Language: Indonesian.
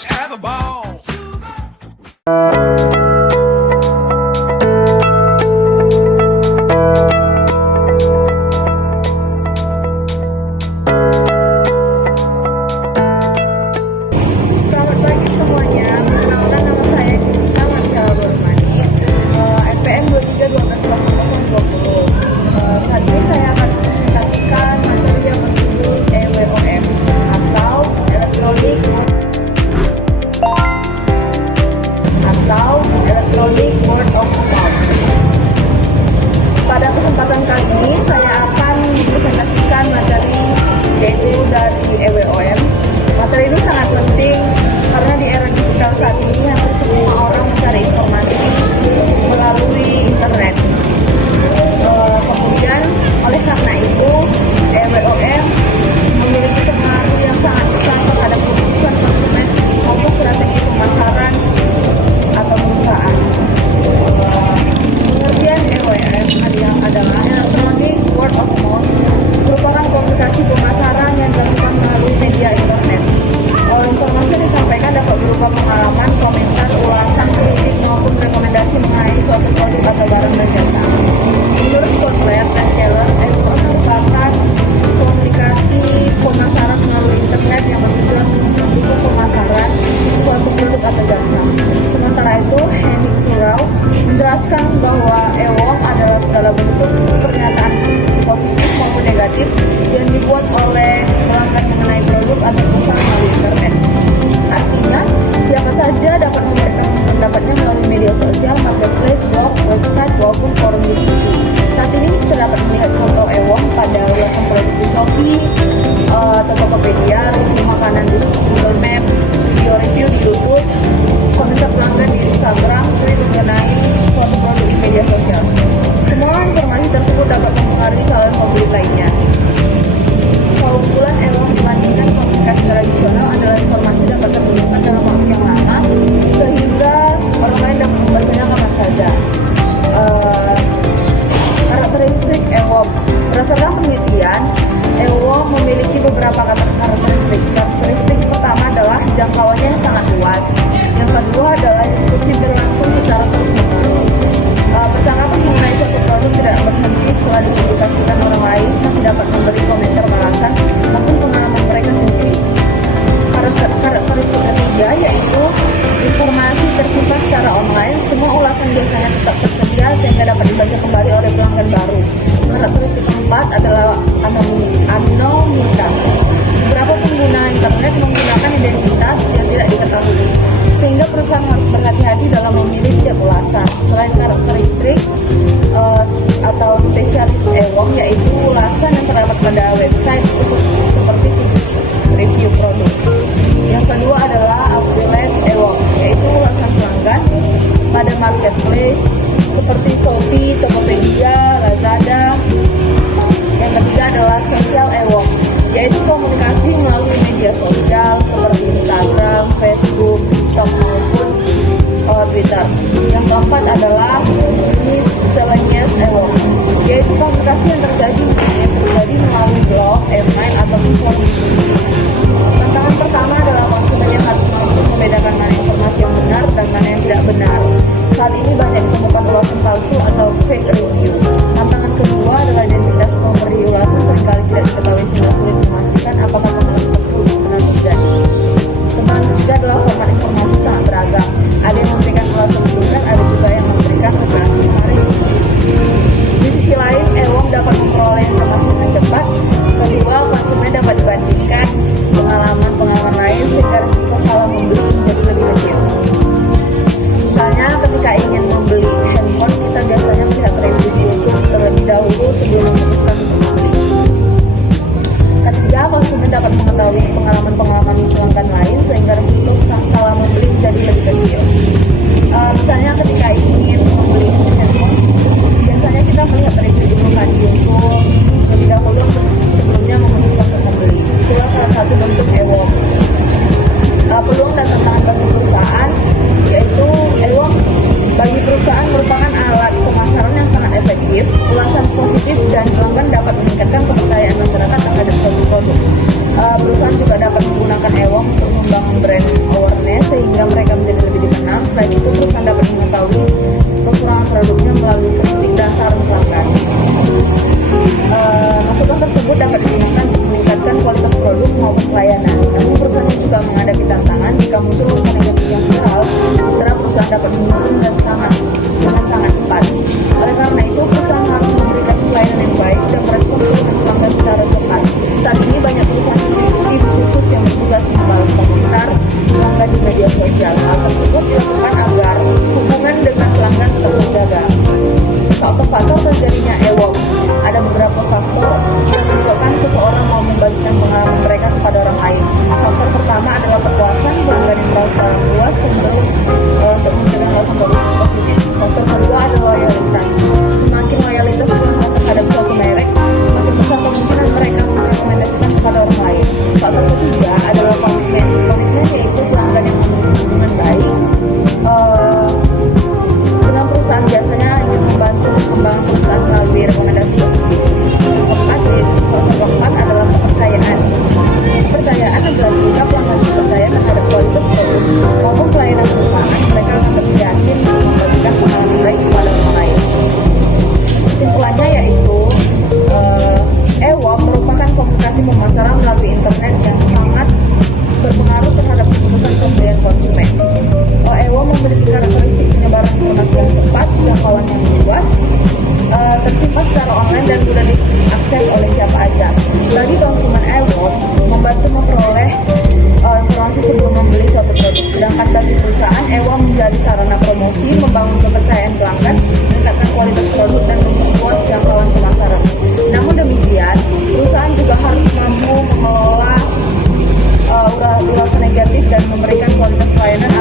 Let's have a ball. Selamat pagi semuanya, perkenalkan nama saya Jessica Marcella Bormani, NPM 23128020. Saat ini saya akan presentasikan materi yang berjudul EWOM atau Electronic Word of Mouth. Pada kesempatan kali ini saya akan mempresentasikan materi yaitu dari EWOM. Materi ini sangat penting karena di era digital saat ini hampir semua orang mencari informasi melalui internet. Kemudian oleh karena itu EWOM memiliki pengaruh yang sangat besar terhadap keputusan konsumen maupun strategi pemasaran atau perusahaan. Pengertian EWOM adalah Electronic Word of Mouth, merupakan komunikasi pemasaran yang dilakukan melalui media internet. Informasi yang disampaikan dapat berupa pengalaman, komentar, ulasan, kritik maupun rekomendasi mengenai suatu produk atau barang dan jasa. Menurut Kotler dan Keller, EWOM merupakan komunikasi pemasaran melalui internet yang bertujuan mendukung pemasaran suatu produk atau jasa. Sementara itu, Henning Thurau menjelaskan bahwa EWOM adalah segala bentuk pernyataan positif maupun negatif yang dibuat oleh pelanggan mengenai produk atau perusahaan melalui internet. Artinya, siapa saja dapat memberikan pendapatnya melalui media sosial, marketplace, blog, website, maupun forum diskusi. Saat ini kita dapat melihat contoh EWOM pada ulasan produk di Shopee, Tokopedia, review makanan di Google Maps, video review di YouTube, komentar pelanggan di Instagram, tweet mengenai suatu produk di media sosial. Semua informasi tersebut dapat mempengaruhi calon pembeli lainnya. Keunggulan EWOM dibandingkan komunikasi tradisional adalah informasi dapat tersimpan dalam waktu yang lama sehingga orang lain dapat membacanya kapan saja. Karakteristik EWOM. Berdasarkan penelitian, EWOM memiliki beberapa karakteristik. Karakteristik pertama adalah jangkauannya yang sangat luas. Yang kedua adalah diskusi berlangsung secara terus-menerus. Percakapan mengenai suatu produk tidak berhenti setelah dipublikasikan orang lain, masih dapat memberi komentar balasan maupun pengalaman mereka sendiri. Karakteristik ketiga yaitu informasi tersimpan secara online. Semua ulasan biasanya tetap tersedia sehingga dapat dibaca kembali oleh pelanggan baru. Karakteristik keempat adalah anonimitas. Beberapa pengguna internet menggunakan identitas yang tidak diketahui, sehingga perusahaan harus berhati-hati dalam memilih setiap ulasan. Selain karakteristik atau spesialis EWOM yaitu ulasan yang terdapat pada website khusus seperti situs review produk. Yang kedua adalah affiliate EWOM yaitu ulasan pelanggan pada marketplace seperti Shopee, Tokopedia, Lazada. Yang ketiga adalah social EWOM yaitu komunikasi melalui media sosial seperti Instagram, Facebook, TikTok maupun Twitter. Yang keempat adalah miscellaneous EWOM yaitu komunikasi yang terjadi melalui blog, email ataupun forum diskusi. Tantangan pertama adalah konsumen yang harus mampu membedakan mana informasi yang benar dan mana yang tidak benar. Saat ini banyak ditemukan ulasan palsu atau fake review. Tantangan kedua adalah identitas pemberi ulasan seringkali tidak diketahui sehingga sulit memastikan apakah pemberian tersebut benar terjadi. Tantangan ketiga adalah format informasi sangat beragam. Ada yang memberikan ulasan singkat, ada juga yang memberikan referensi menarik. Di sisi lain, EWOM dapat memperoleh informasi dengan cepat. Kedua, konsumen dapat dibandingkan pengalaman lain sehingga risiko salah membeli menjadi lebih kecil. Misalnya, ketika ingin membeli kesesuaian dan